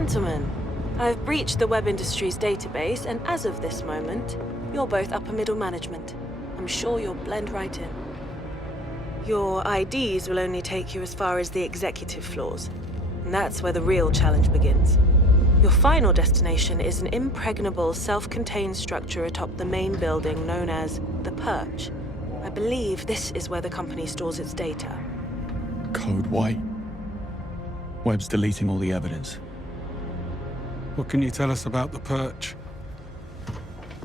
Gentlemen, I've breached the Web Industries database, and as of this moment, you're both upper middle management. I'm sure you'll blend right in. Your IDs will only take you as far as the executive floors, and that's where the real challenge begins. Your final destination is an impregnable, self-contained structure atop the main building known as the Perch. I believe this is where the company stores its data. Code White. Webb's deleting all the evidence. What can you tell us about the Perch?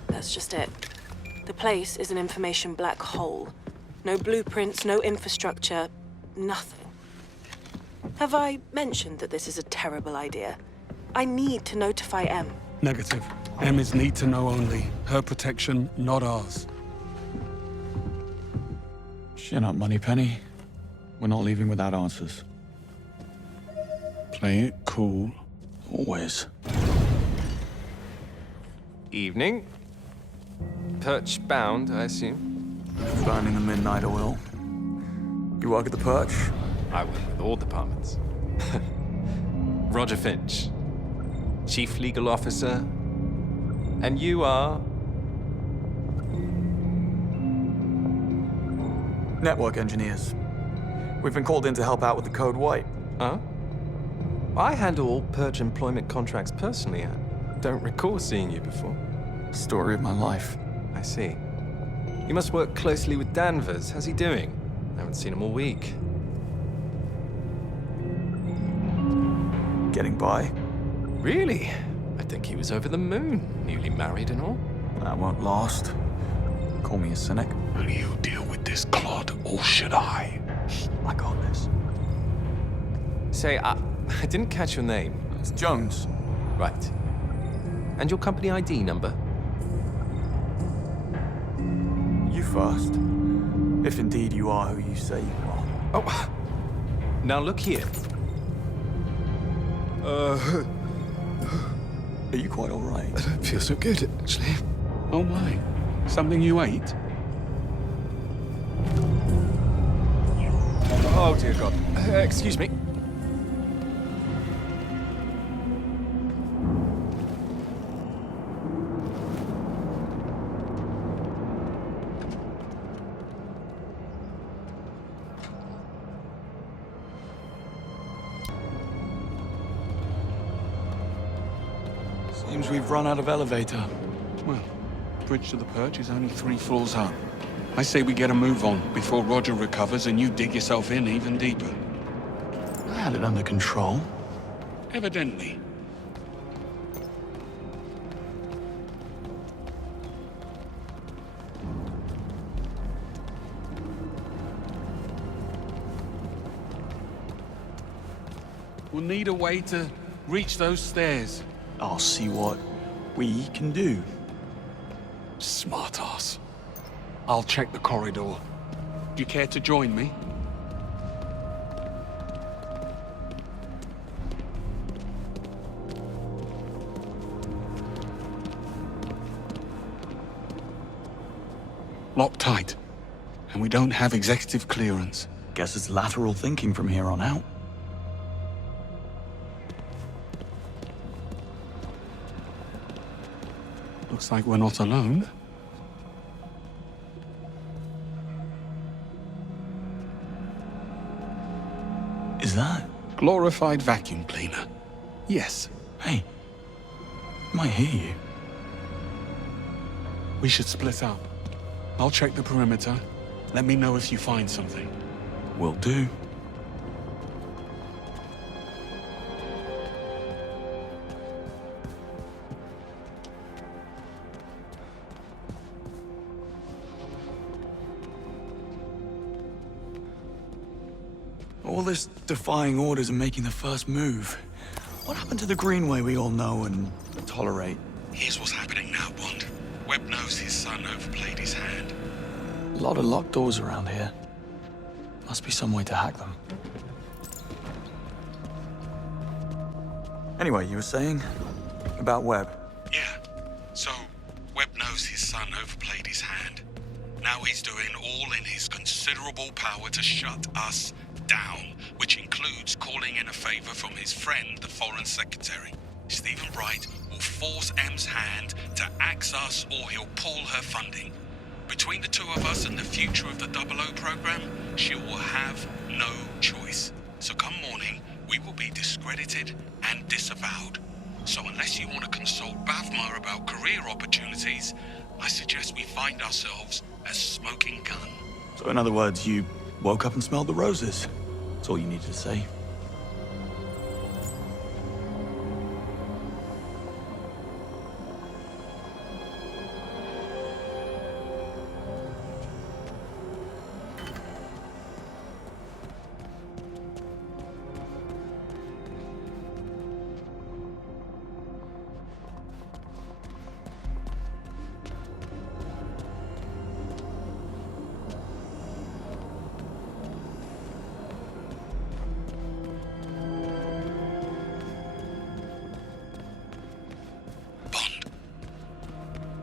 That's just it. The place is an information black hole. No blueprints, no infrastructure, nothing. Have I mentioned that this is a terrible idea? I need to notify M. Negative. M is need to know only. Her protection, not ours. Chin up, Moneypenny. We're not leaving without answers. Play it cool. Always. Evening. Perch bound, I assume. Burning the midnight oil. You work at the Perch? I work with all departments. Roger Finch, Chief Legal Officer. And you are? Network engineers. We've been called in to help out with the Code White. Huh? I handle all Perch employment contracts personally. I don't recall seeing you before. Story of my life. I see. You must work closely with Danvers. How's he doing? I haven't seen him all week. Getting by? Really? I think he was over the moon, newly married and all. That won't last. Call me a cynic. Will you deal with this clod, or should I? I got this. Say, I didn't catch your name. It's Jones. Right. And your company ID number? You first. If indeed you are who you say you are. Oh, now look here. Are you quite all right? I don't feel so good, actually. Oh my. Something you ate? Oh, dear God. Excuse me. Seems we've run out of elevator. Well, bridge to the Perch is only 3 floors up. I say we get a move on before Roger recovers and you dig yourself in even deeper. I had it under control. Evidently. We'll need a way to reach those stairs. I'll see what we can do. Smart ass. I'll check the corridor. Do you care to join me? Locked tight. And we don't have executive clearance. Guess it's lateral thinking from here on out. Looks like we're not alone. Is that? Glorified vacuum cleaner. Yes. Hey, might hear you. We should split up. I'll check the perimeter. Let me know if you find something. Will do. All this defying orders and making the first move. What happened to the Greenway we all know and tolerate? Here's what's happening now, Bond. Webb knows his son overplayed his hand. A lot of locked doors around here. Must be some way to hack them. Anyway, you were saying? About Webb. Yeah. So, Webb knows his son overplayed his hand. Now he's doing all in his considerable power to shut us down, which includes calling in a favor from his friend, the Foreign Secretary. Stephen Bright will force M's hand to axe us or he'll pull her funding. Between the two of us and the future of the 00 program, she will have no choice. So come morning, we will be discredited and disavowed. So unless you want to consult Bavmar about career opportunities, I suggest we find ourselves a smoking gun. So in other words, you woke up and smelled the roses. That's all you needed to say.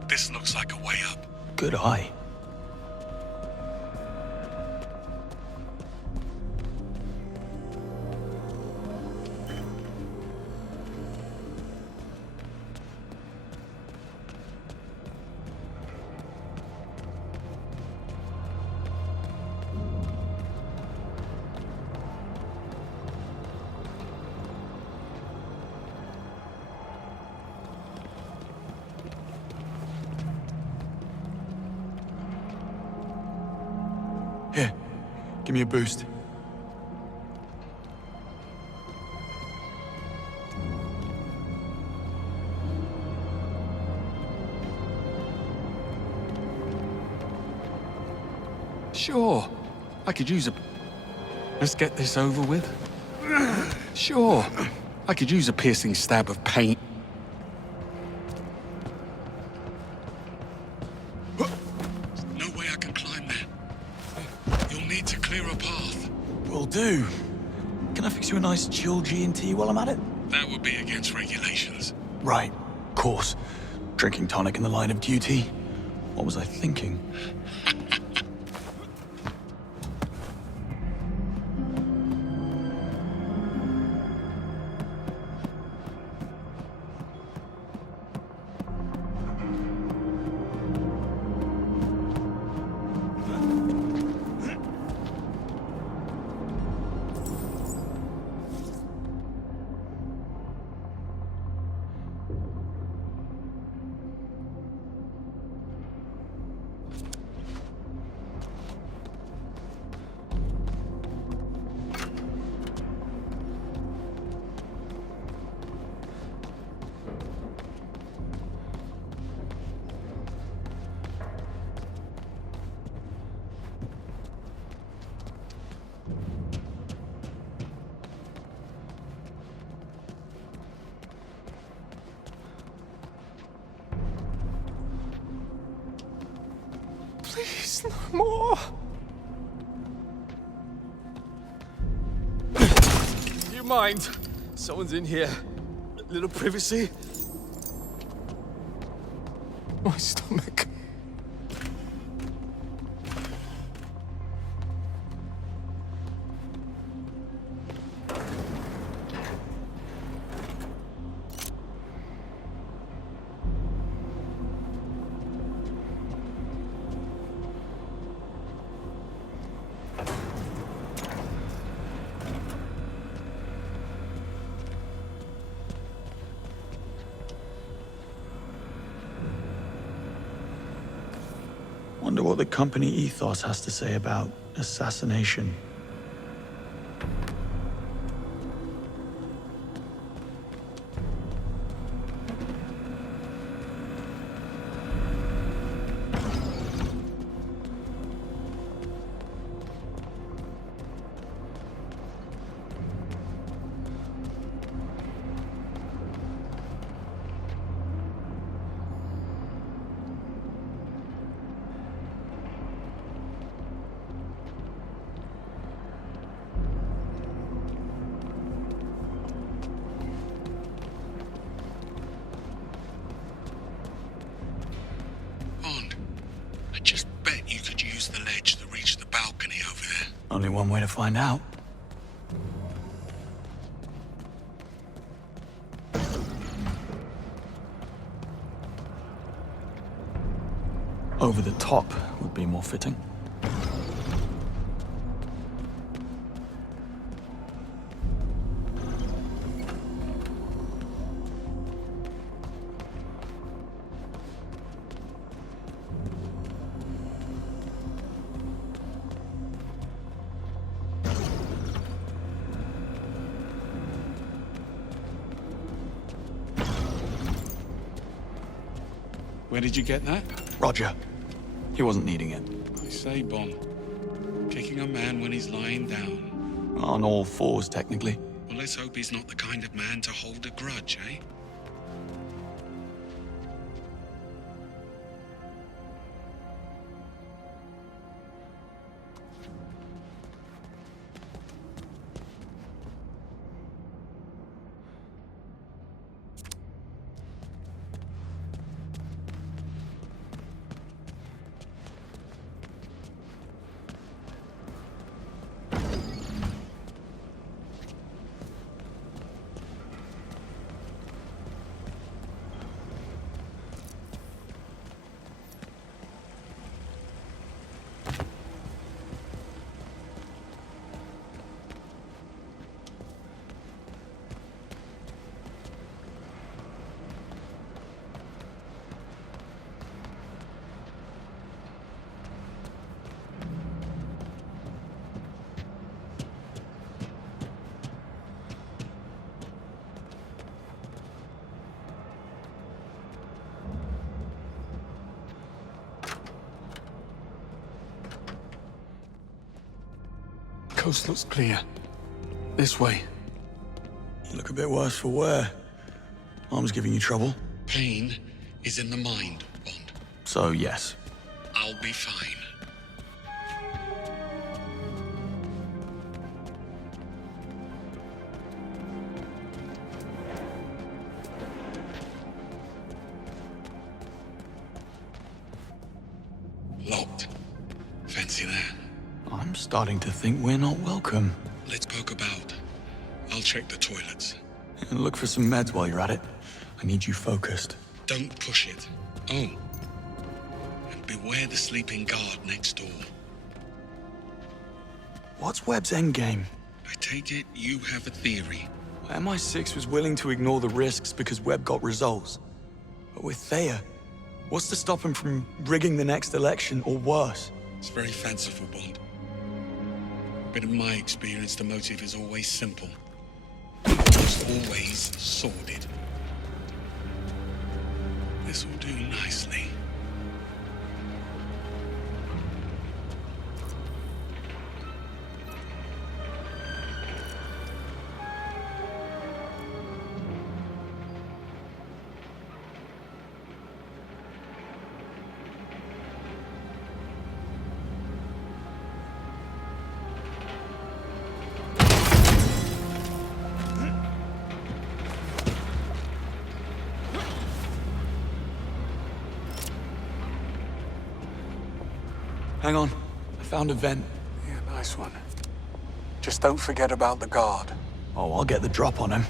This looks like a way up. Good eye. Here, give me a boost. Sure, I could use a... Let's get this over with. Sure, I could use a piercing stab of paint. No way I can climb there. You'll need to clear a path. Will do. Can I fix you a nice chill G&T while I'm at it? That would be against regulations. Right, of course. Drinking tonic in the line of duty. What was I thinking? Please, no more. Do you mind? Someone's in here. A little privacy. My stomach. Wonder what the company ethos has to say about assassination. I just bet you could use the ledge to reach the balcony over there. Only one way to find out. Over the top would be more fitting. Where did you get that? Roger. He wasn't needing it. I say, Bond. Kicking a man when he's lying down. On all fours, technically. Well, let's hope he's not the kind of man to hold a grudge, eh? Coast looks clear. This way. You look a bit worse for wear. Arm's giving you trouble. Pain is in the mind, Bond. So, yes. I'll be fine. Locked. Fancy that? I'm starting to think we're not welcome. Let's poke about. I'll check the toilets. And look for some meds while you're at it. I need you focused. Don't push it. Oh. And beware the sleeping guard next door. What's Webb's endgame? I take it you have a theory. MI6 was willing to ignore the risks because Webb got results. But with Thayer, what's to stop him from rigging the next election or worse? It's very fanciful, Bond. But in my experience, the motive is always simple. Almost always sordid. This will do nicely. Hang on. I found a vent. Yeah, nice one. Just don't forget about the guard. Oh, I'll get the drop on him.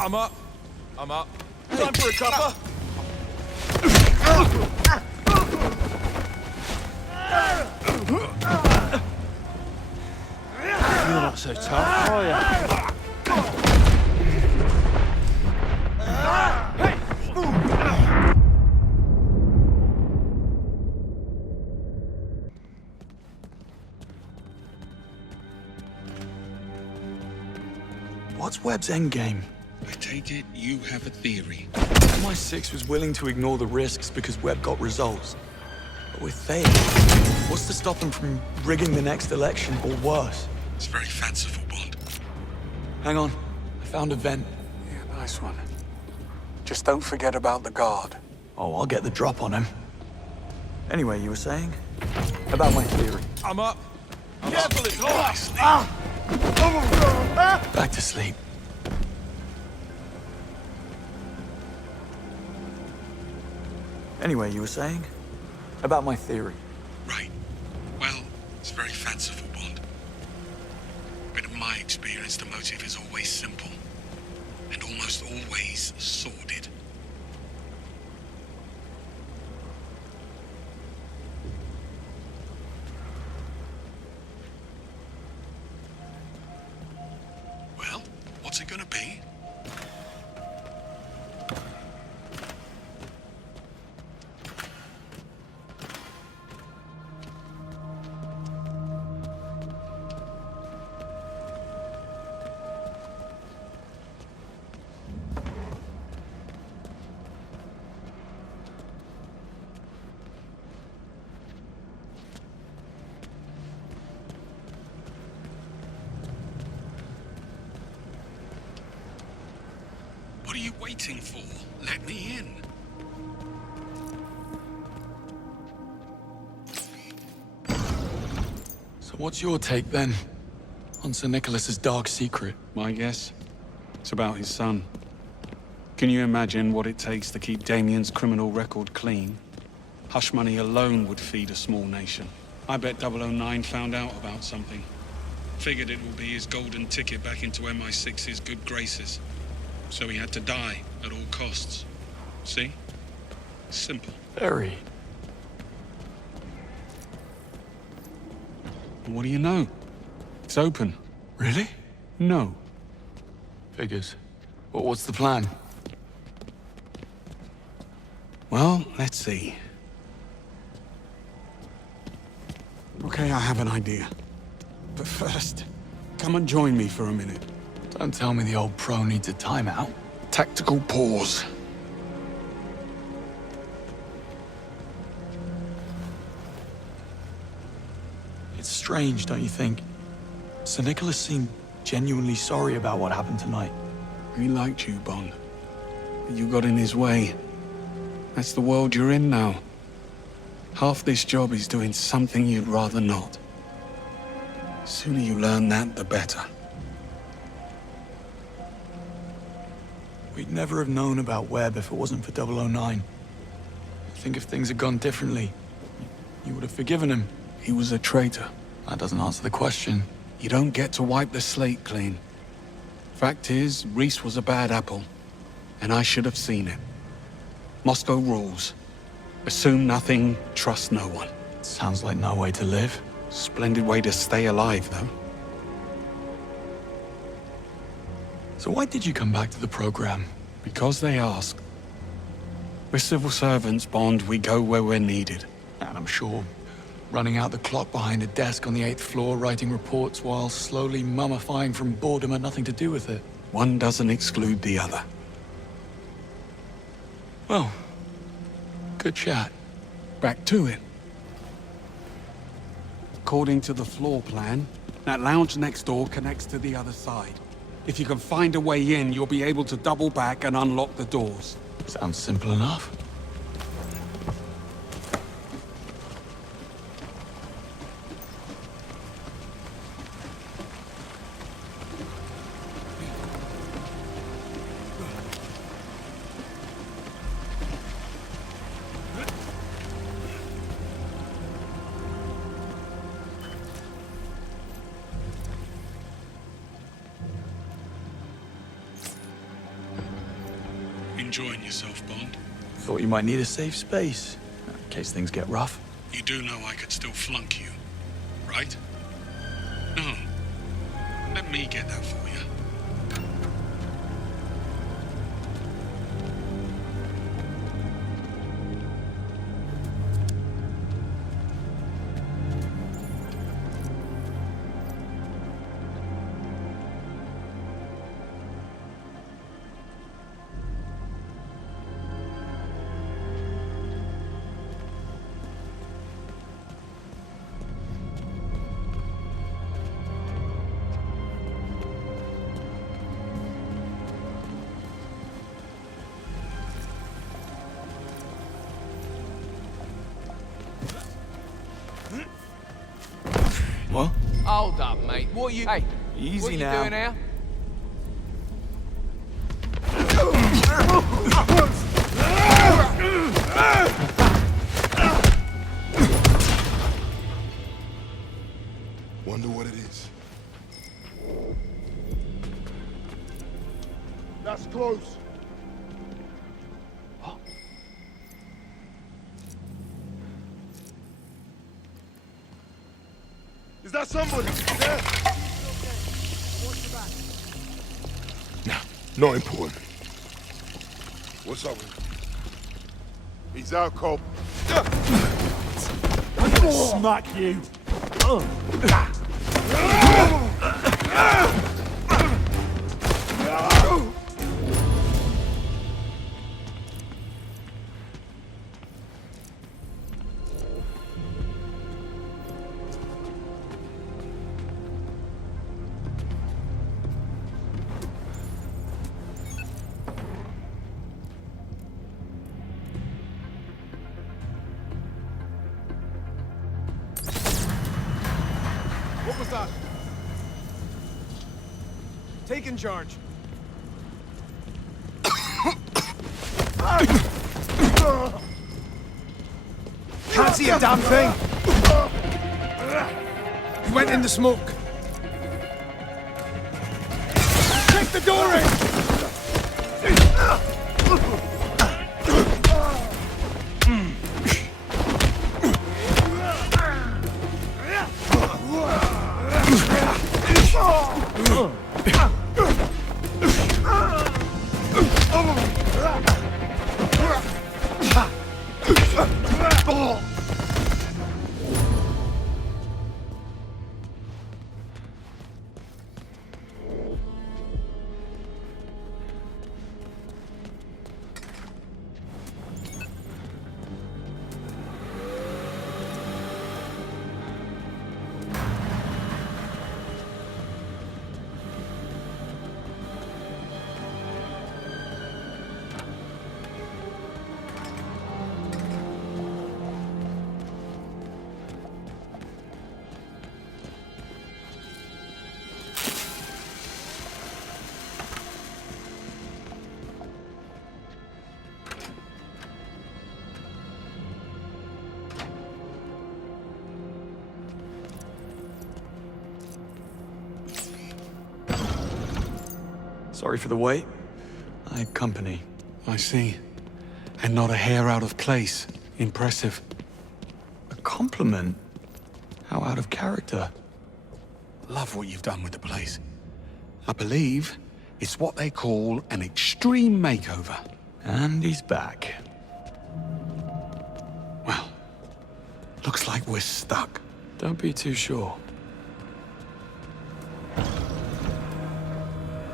I'm up. I'm up. Time for a cuppa. You're not so tough, are you? What's Webb's endgame? I take it you have a theory. MI6 was willing to ignore the risks because Webb got results. But with Thayer, what's to stop him from rigging the next election or worse? It's very fanciful, Bond. Hang on. I found a vent. Yeah, nice one. Just don't forget about the guard. Oh, I'll get the drop on him. Anyway, you were saying? About my theory. I'm up. Careful, it's hot. Back to sleep. Anyway, you were saying? About my theory. Right. Well, it's very fanciful, Bond. But in my experience, the motive is always simple. And almost always sordid. Well, what's it gonna be? What are you waiting for? Let me in. So what's your take, then? On Sir Nicholas's dark secret? My guess? It's about his son. Can you imagine what it takes to keep Damien's criminal record clean? Hush money alone would feed a small nation. I bet 009 found out about something. Figured it would be his golden ticket back into MI6's good graces. So he had to die at all costs. See? Simple. Very. What do you know? It's open. Really? No. Figures. But what's the plan? Well, let's see. Okay, I have an idea. But first, come and join me for a minute. Don't tell me the old pro needs a timeout. Tactical pause. It's strange, don't you think? Sir Nicholas seemed genuinely sorry about what happened tonight. He liked you, Bond. But you got in his way. That's the world you're in now. Half this job is doing something you'd rather not. The sooner you learn that, the better. We'd never have known about Webb if it wasn't for 009. I think if things had gone differently, you would have forgiven him. He was a traitor. That doesn't answer the question. You don't get to wipe the slate clean. Fact is, Reese was a bad apple, and I should have seen it. Moscow rules. Assume nothing, trust no one. Sounds like no way to live. Splendid way to stay alive, though. So why did you come back to the program? Because they ask. We're civil servants, Bond. We go where we're needed. And I'm sure running out the clock behind a desk on the 8th floor, writing reports while slowly mummifying from boredom had nothing to do with it. One doesn't exclude the other. Well, good chat. Back to it. According to the floor plan, that lounge next door connects to the other side. If you can find a way in, you'll be able to double back and unlock the doors. Sounds simple enough. Enjoying yourself, Bond? Thought you might need a safe space, in case things get rough. You do know I could still flunk you, right? No. Let me get that for you. What? Hold up, mate. What are you... Hey, Easy what are you now. doing here? Wonder what it is. That's close. Is that somebody? There? Nah, not important. What's up with him? He's out, Cobb. Smack you! What was that? Taking charge. Can't see a damn thing. He went in the smoke. Take the door in! Sorry for the wait. I had company. I see. And not a hair out of place. Impressive. A compliment? How out of character. Love what you've done with the place. I believe it's what they call an extreme makeover. And he's back. Well, looks like we're stuck. Don't be too sure.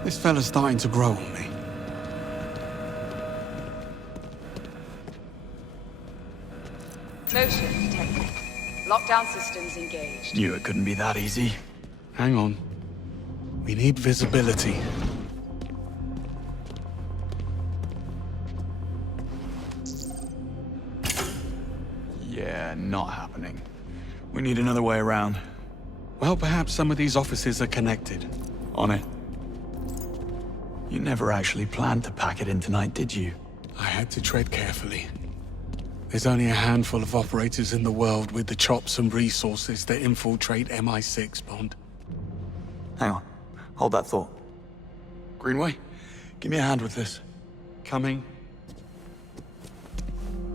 This fella's starting to grow on me. Motion detected. Lockdown systems engaged. Knew it couldn't be that easy. Hang on. We need visibility. Yeah, not happening. We need another way around. Well, perhaps some of these offices are connected. On it. You never actually planned to pack it in tonight, did you? I had to tread carefully. There's only a handful of operators in the world with the chops and resources to infiltrate MI6, Bond. Hang on. Hold that thought. Greenway, give me a hand with this. Coming.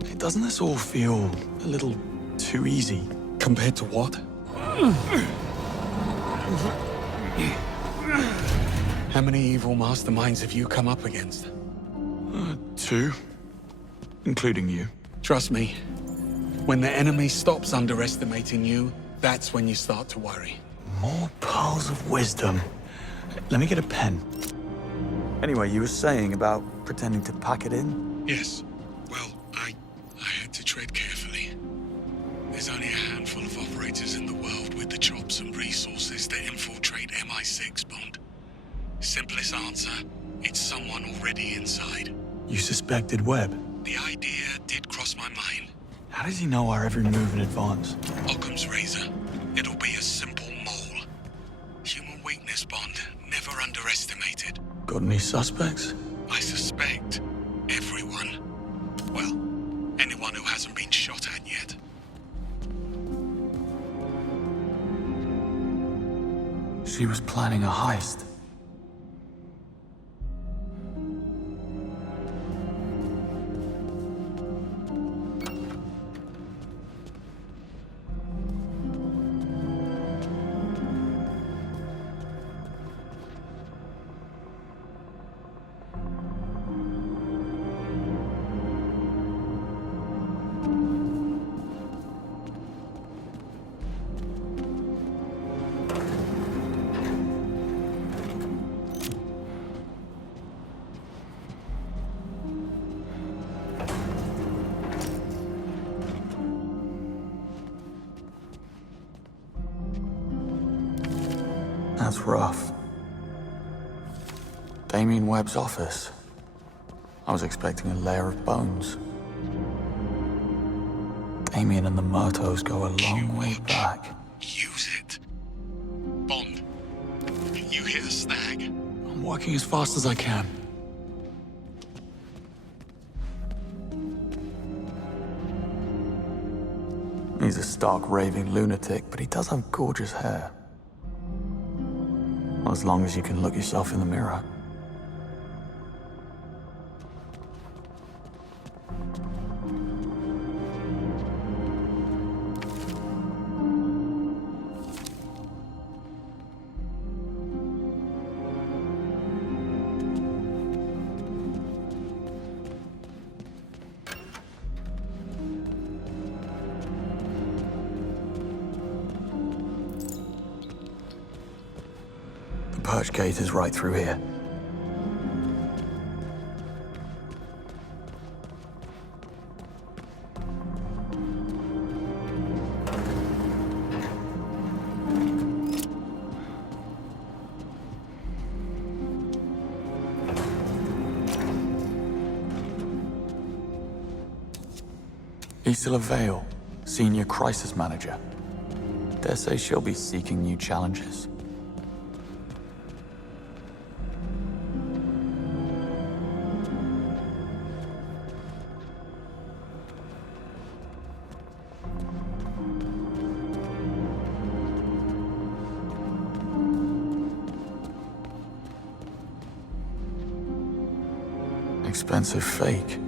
Hey, doesn't this all feel a little too easy? Compared to what? How many evil masterminds have you come up against? 2. Including you. Trust me, when the enemy stops underestimating you, that's when you start to worry. More pearls of wisdom. Let me get a pen. Anyway, you were saying about pretending to pack it in? Yes. Well, I had to tread carefully. There's only a handful of operators in the world with the chops and resources to infiltrate MI6, Bond. Simplest answer, it's someone already inside. You suspected Webb? The idea did cross my mind. How does he know our every move in advance? Occam's razor. It'll be a simple mole. Human weakness, Bond. Never underestimated. Got any suspects? I suspect everyone. Well, anyone who hasn't been shot at yet. She was planning a heist. That's rough. Damien Webb's office. I was expecting a layer of bones. Damien and the Murtos go a long way back. Use it. Bond, you hit a snag. I'm working as fast as I can. He's a stark raving lunatic, but he does have gorgeous hair. As long as you can look yourself in the mirror. Perch gate is right through here. Isla Vale, Senior Crisis Manager. Dare say she'll be seeking new challenges. Expensive fake.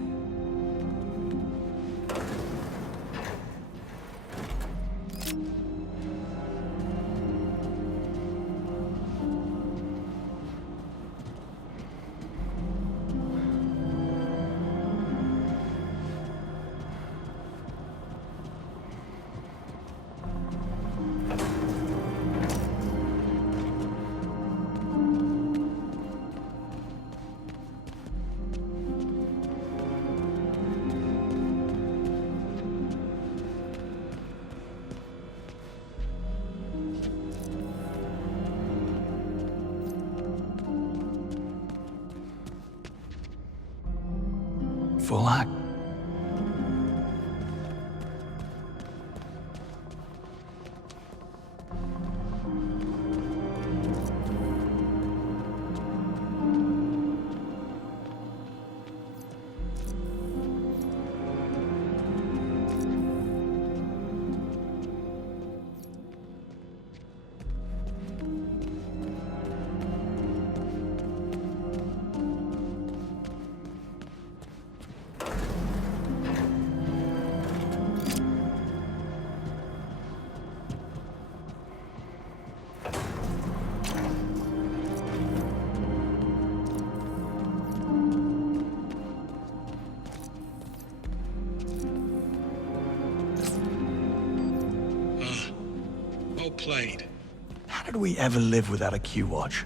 Full act. Well played. How did we ever live without a Q-Watch?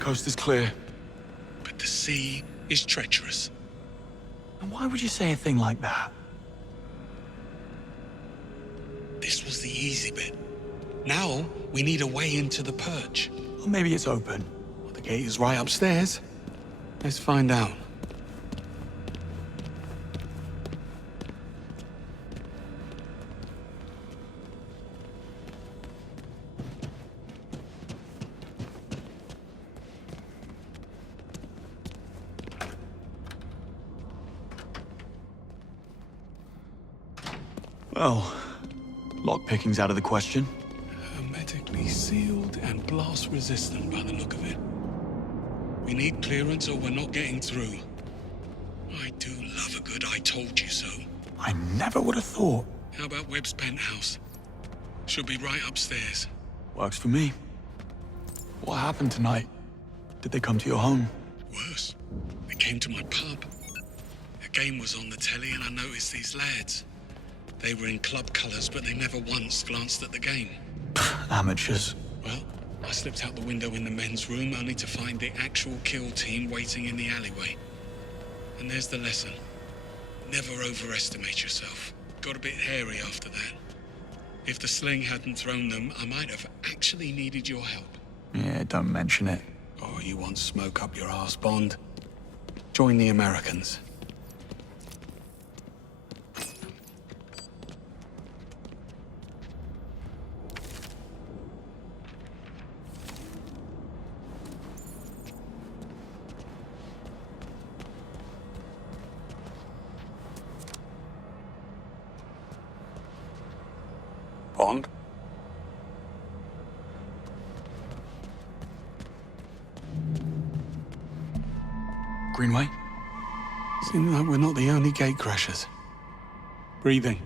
Coast is clear. But the sea is treacherous. And why would you say a thing like that? This was the easy bit. Now, we need a way into the perch. Or maybe it's open. Well, the gate is right upstairs. Let's find out. Well, lockpicking's out of the question. Hermetically sealed and blast resistant by the look of it. We need clearance or we're not getting through. I do love a good I told you so. I never would have thought. How about Webb's penthouse? Should be right upstairs. Works for me. What happened tonight? Did they come to your home? Worse, they came to my pub. A game was on the telly and I noticed these lads. They were in club colours, but they never once glanced at the game. Amateurs. Well, I slipped out the window in the men's room only to find the actual kill team waiting in the alleyway. And there's the lesson. Never overestimate yourself. Got a bit hairy after that. If the sling hadn't thrown them, I might have actually needed your help. Yeah, don't mention it. Oh, you want smoke up your arse, Bond? Join the Americans. Bond? Greenway? Seems like we're not the only gatecrashers. Breathing.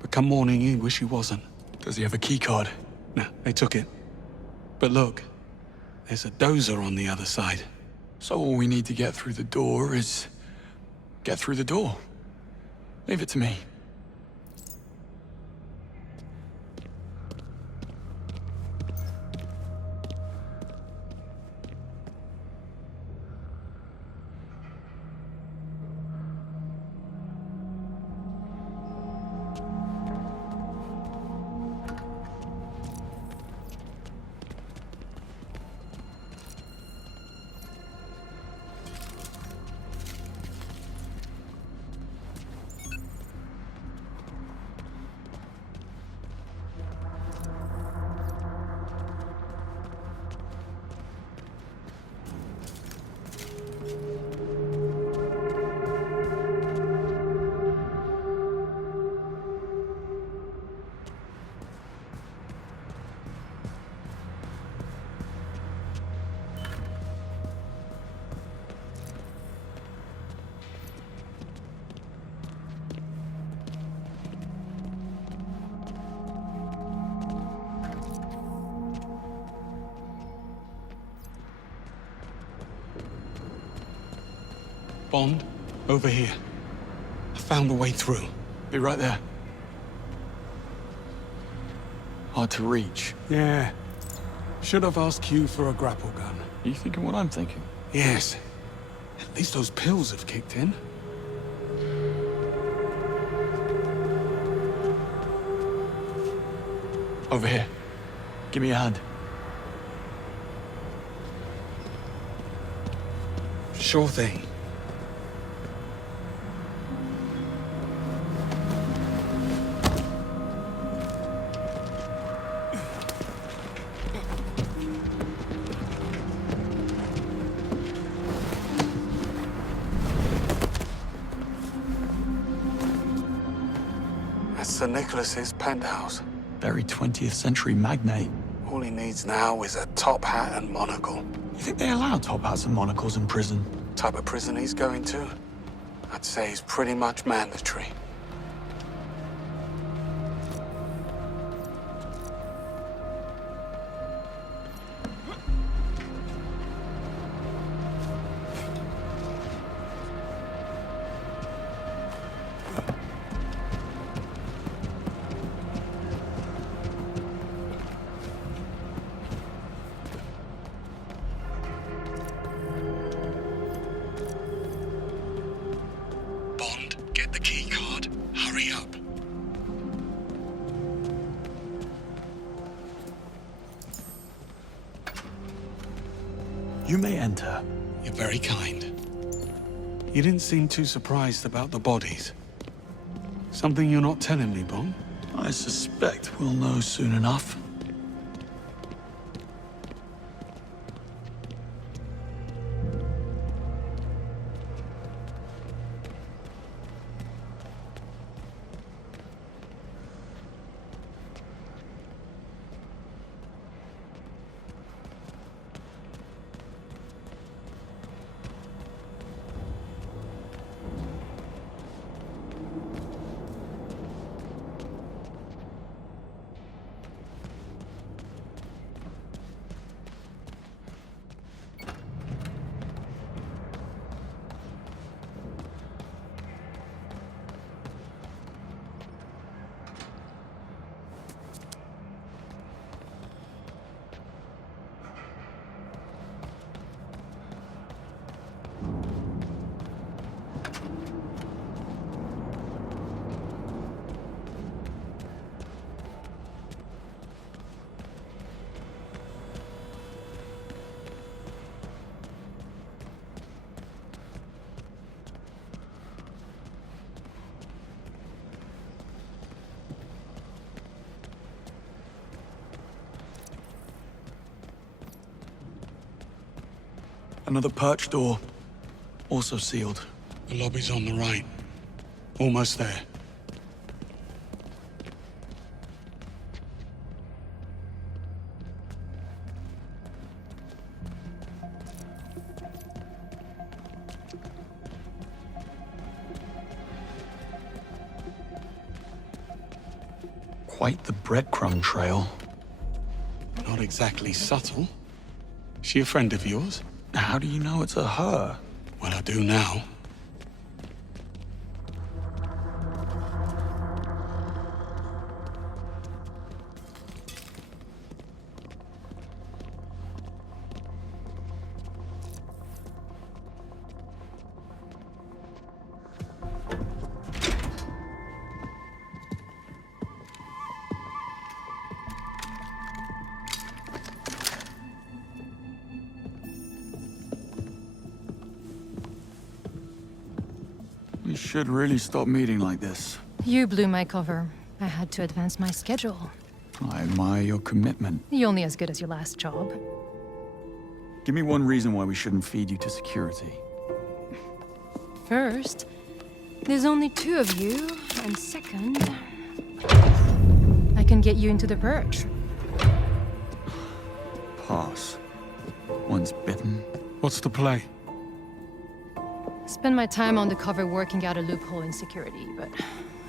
But come morning, he wish he wasn't. Does he have a keycard? No, they took it. But look, there's a dozer on the other side. So all we need to get through the door is... get through the door. Leave it to me. Bond, over here. I found a way through. Be right there. Hard to reach. Yeah. Should have asked Q for a grapple gun. Are you thinking what I'm thinking? Yes. At least those pills have kicked in. Over here. Give me a hand. Sure thing. That's Sir Nicholas's penthouse. Very 20th century magnate. All he needs now is a top hat and monocle. You think they allow top hats and monocles in prison? Type of prison he's going to? I'd say he's pretty much mandatory. You may enter. You're very kind. You didn't seem too surprised about the bodies. Something you're not telling me, Bond? I suspect we'll know soon enough. Another perch door, also sealed. The lobby's on the right. Almost there. Quite the breadcrumb trail. Not exactly subtle. She a friend of yours? How do you know it's a her? Well, I do now. We should really stop meeting like this. You blew my cover. I had to advance my schedule. I admire your commitment. You're only as good as your last job. Give me one reason why we shouldn't feed you to security. First, there's only 2 of you, and second, I can get you into the purge. Pass. Once bitten. What's the play? Spend my time on the cover working out a loophole in security, but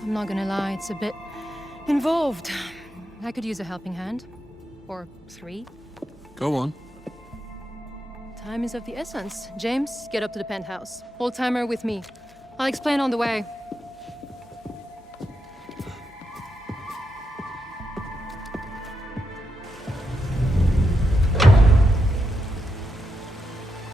I'm not gonna lie, it's a bit involved. I could use a helping hand. Or 3. Go on. Time is of the essence. James, get up to the penthouse. Old-timer with me. I'll explain on the way.